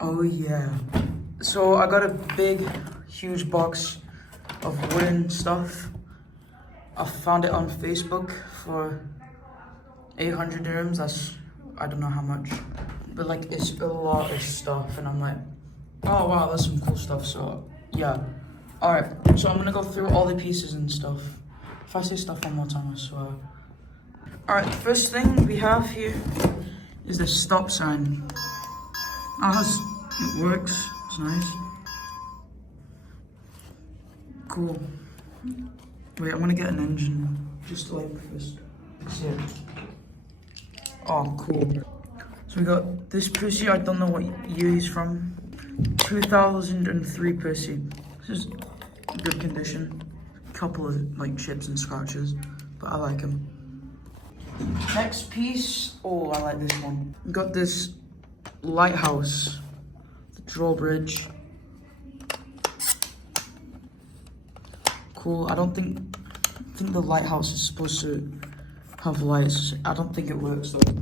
Oh yeah. So I got a big, huge box of wooden stuff. I found it on Facebook for 800 dirhams. That's, I don't know how much. But like, it's a lot of stuff. And I'm like, oh wow, that's some cool stuff. So yeah. Alright, so I'm gonna go through all the pieces and stuff. If I say stuff one more time, I swear. Alright, the first thing we have here is the stop sign. It works, it's nice. Cool. Wait, I'm gonna get an engine, just to like first see it. Oh, cool. So we got this Pussy, I don't know what year he's from. 2003 Pussy. This is good condition. Couple of like chips and scratches, but I like him. Next piece, oh, I like this one. We got this lighthouse, the drawbridge. Cool. I think the lighthouse is supposed to have lights. I don't think it works though.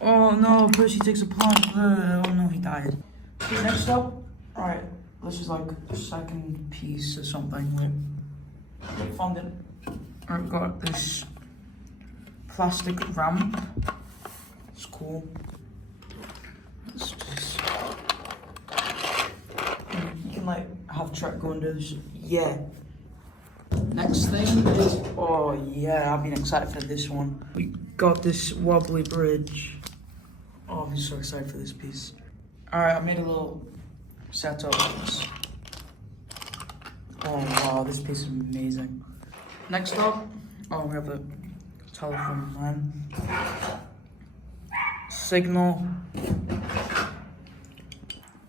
Oh no, Percy takes a plunge. Oh no, he died. Okay, next up, alright, this is like the second piece or something. Wait, found it. Alright, we got this plastic ramp. It's cool. It's just, you can like have track going to this. Yeah. Next thing is, oh yeah, I've been excited for this one. We got this wobbly bridge. Oh, I'm so excited for this piece. Alright, I made a little setup. Oh wow, this piece is amazing. Next up, oh, we have a telephone line. Signal.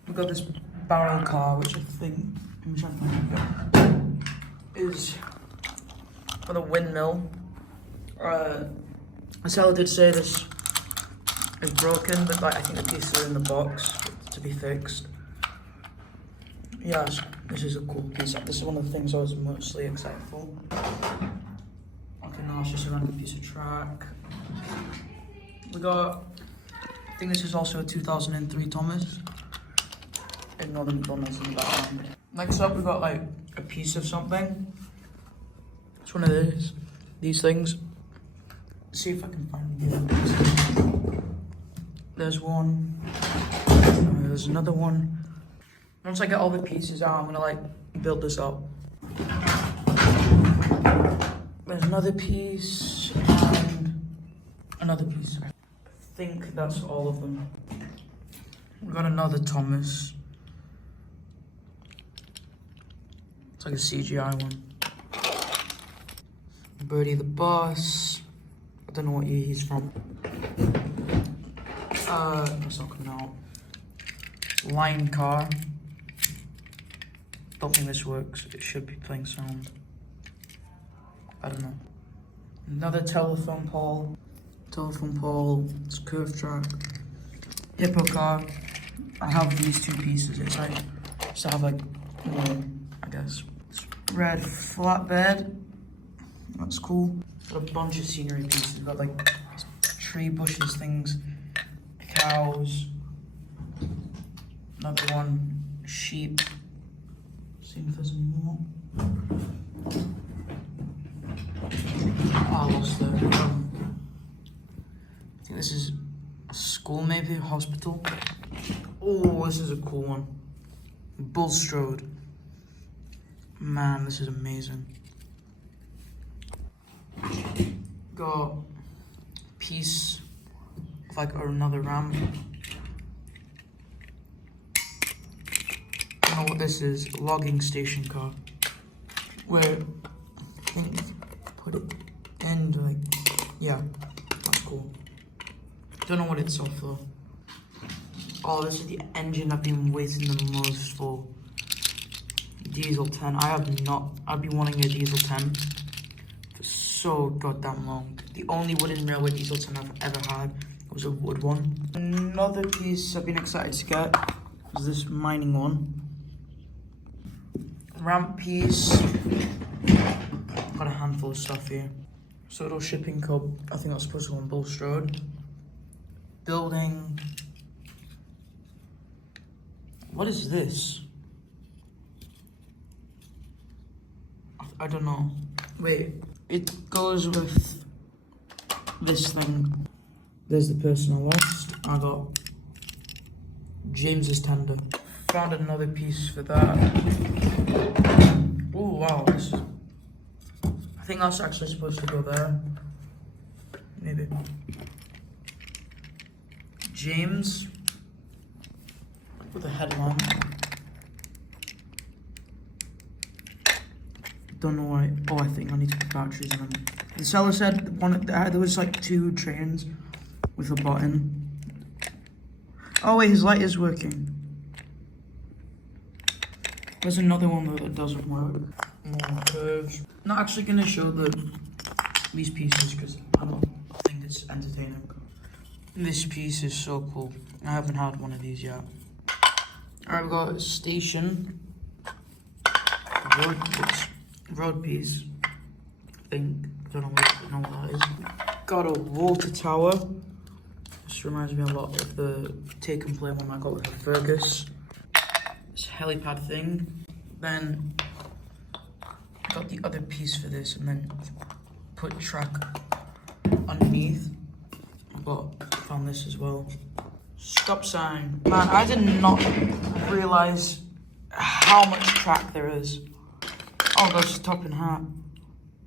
We got this barrel car, which I think, I'm trying to find it, is for the windmill. The seller did say this is broken, but like, I think the pieces are in the box to be fixed. Yes, this is a cool piece. This is one of the things I was mostly excited for. Okay, now it's just a random piece of track. We got, I think this is also a 2003 Thomas. Ignore the McDonald's in the background. Next up, we got like a piece of something. It's one of these things. Let's see if I can find the other pieces. There's one. There's another one. Once I get all the pieces out, I'm gonna like build this up. There's another piece and another piece. I think that's all of them. We got another Thomas. It's like a CGI one. Birdie the bus. I don't know what year he's from. That's not coming out. Line car. Don't think this works. It should be playing sound. I don't know. Another telephone pole. Telephone pole. It's curved track. Hippo car. I have these two pieces. It's like just to have like more, I guess. It's red flatbed. That's cool. Got a bunch of scenery pieces. Got like tree bushes, things, cows. Another one, sheep. See if there's any more. Oh, I lost that. I think this is a school, maybe a hospital. Oh, this is a cool one. Bulstrode. Man, this is amazing. Got a piece of like another ramp. I don't know what this is. A logging station car. Where I think put it in like, yeah, that's cool. Don't know what it's off though. Oh, this is the engine I've been waiting the most for. Diesel 10. I've been wanting a diesel 10 for so goddamn long. The only wooden railway diesel 10 I've ever had was a wood one. Another piece I've been excited to get is this mining one. Ramp piece. Got a handful of stuff here. Soto shipping cup. I think that's supposed to go on Bulstrode. Building. What is this? I don't know. Wait, it goes with this thing. There's the personal list. I got James's tender. Found another piece for that. Oh wow, this is, I think that's actually supposed to go there. Maybe. James with a headlamp. Don't know why. Oh, I think I need to put batteries in them. The seller said there was like 2 trains with a button. Oh wait, his light is working. There's another one though that doesn't work. More curves. Not actually gonna show these pieces because I don't think it's entertaining. This piece is so cool. I haven't had one of these yet. Alright, we've got a station. Road piece. I think. I don't know what that is. Got a water tower. This reminds me a lot of the take and play one I got with Fergus. This helipad thing. Then got the other piece for this and then put track underneath. Found this as well. Stop sign. Man, I did not realise how much track there is. Oh, that's top and hat.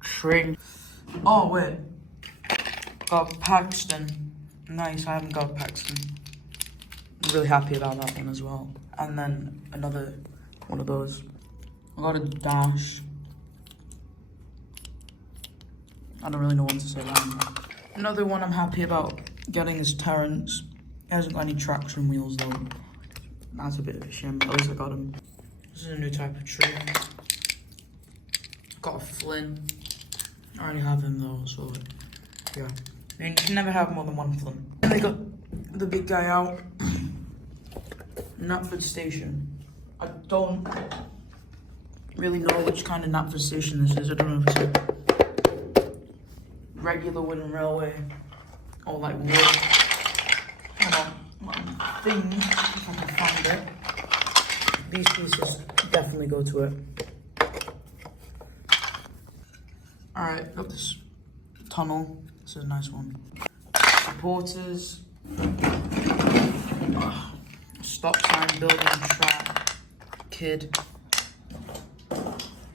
Train. Oh, wait. Got Paxton. Nice, I haven't got Paxton. I'm really happy about that one as well. And then another one of those. I got a Dash. I don't really know what to say about it. Another one I'm happy about getting is Terrence. He hasn't got any traction wheels though. That's a bit of a shame, but at least I got him. This is a new type of tree. Got a Flynn. I already have him though, so yeah. I mean, you can never have more than one Flynn. And they got the big guy out. Knapford Station. I don't really know which kind of Knapford Station this is. I don't know if it's a regular wooden railway or like wood. I think if I can find it, these pieces definitely go to it. Alright, got this tunnel. This is a nice one. Supporters. Stop sign, building, track, kid.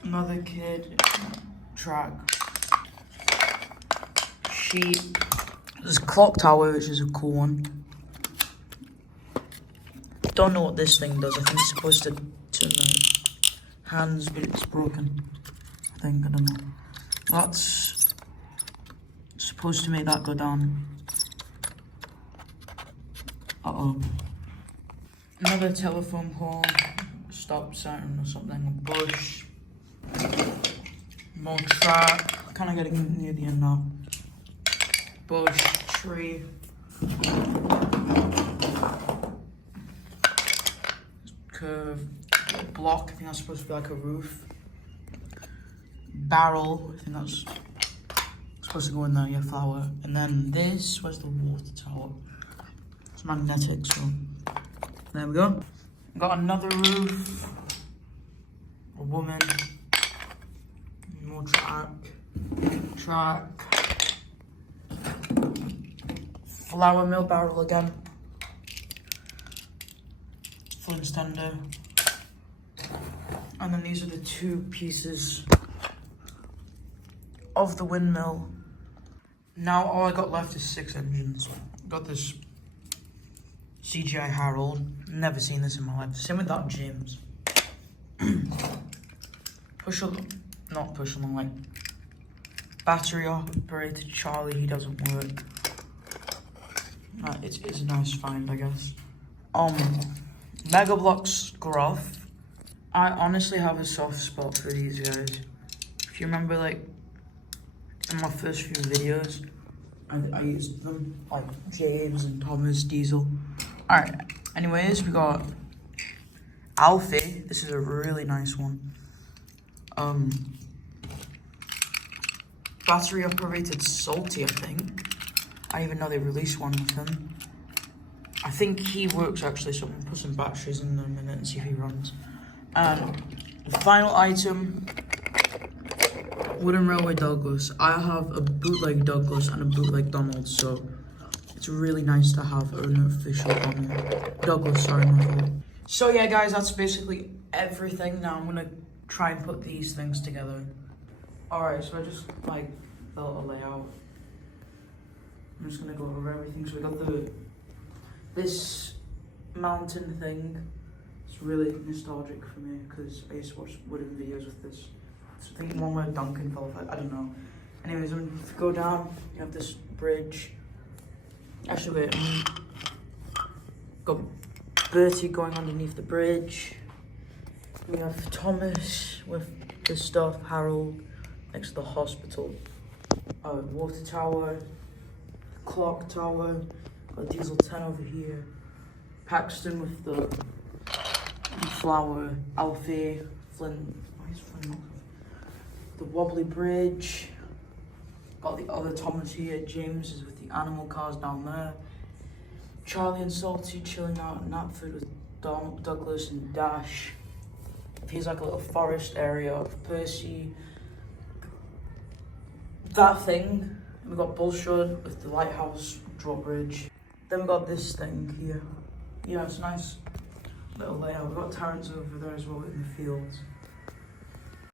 Another kid, track. Sheep. There's a clock tower, which is a cool one. Don't know what this thing does. I think it's supposed to turn the hands, but it's broken. I think, I don't know. That's supposed to make that go down. Uh-oh. Another telephone pole, stop sign or something, a bush. More track, kind of getting near the end now. Bush, tree. Curve, block, I think that's supposed to be like a roof. Barrel, I think that's supposed to go in there, yeah, flower. And then this, where's the water tower? It's magnetic, so there we go. Got another roof, a woman, more track, flour mill barrel again, Flint's tender, and then these are the 2 pieces of the windmill. Now all I got left is 6 engines. Got this CGI Harold. Never seen this in my life. Same with that James. Not push along, like battery operated Charlie. He doesn't work. It's a nice find, I guess. Mega Bloks Groff. I honestly have a soft spot for these guys. If you remember, like in my first few videos, I used them, like James and Thomas Diesel. Alright, anyways, we got Alfie. This is a really nice one. Battery operated Salty, I think. I even know they released one with him. I think he works actually, so I'm gonna put some batteries in a minute and see if he runs. And the final item, Wooden Railway Douglas. I have a bootleg Douglas and a bootleg Donald, so it's really nice to have an official Douglas, sorry, my fault. So yeah guys, that's basically everything. Now I'm gonna try and put these things together. Alright, so I just like the little layout. I'm just gonna go over everything. So we got this mountain thing. It's really nostalgic for me because I used to watch wooden videos with this. So I think one where Duncan fell off, I don't know. Anyways, if you go down, you have this bridge. Actually, wait, got Bertie going underneath the bridge. We have Thomas with the stuff, Harold next to the hospital. Water tower, clock tower, got Diesel 10 over here. Paxton with the flower, Alfie, Flynn, why is Flynn not? The wobbly bridge. Got the other Thomas here. James is with the animal cars down there. Charlie and Salty chilling out in that food with Douglas and Dash. Here's like a little forest area of Percy. That thing. We got Bullshot with the lighthouse drawbridge. Then we got this thing here. Yeah, it's a nice little layout. We've got Terrence over there as well in the fields.